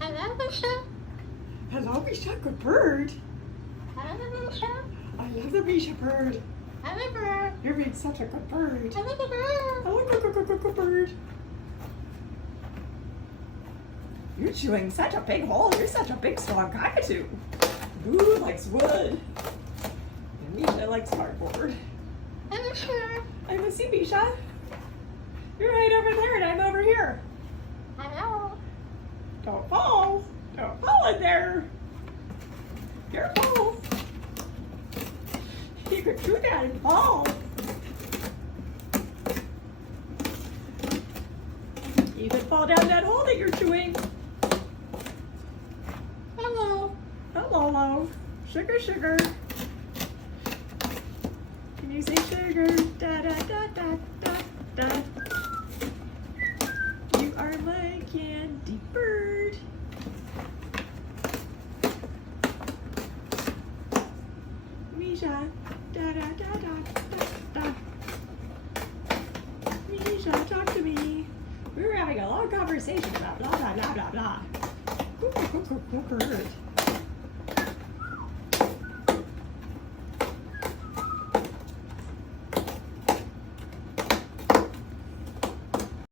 Hello, Misha. Hello, Misha. Good bird. Hello, Misha. I love the Misha bird. Hello, bird. You're being such a good bird. Hello, bird. Oh, good bird. You're chewing such a big hole. You're such a big, strong cockatoo. Ooh, likes wood. And Misha likes cardboard. Hello, Misha. I miss you, Misha. You're right over there, and I'm over here. Hello. Don't fall. Don't fall in there. Careful. You could chew that and fall. You could fall down that hole that you're chewing. Hello. Hello, hello. Sugar, sugar. Can you say sugar? Da da da da da da. You are my candy bird. Misha. Da da da da da da. Misha, talk to me. We were having a long conversation about blah blah blah blah blah. Good bird.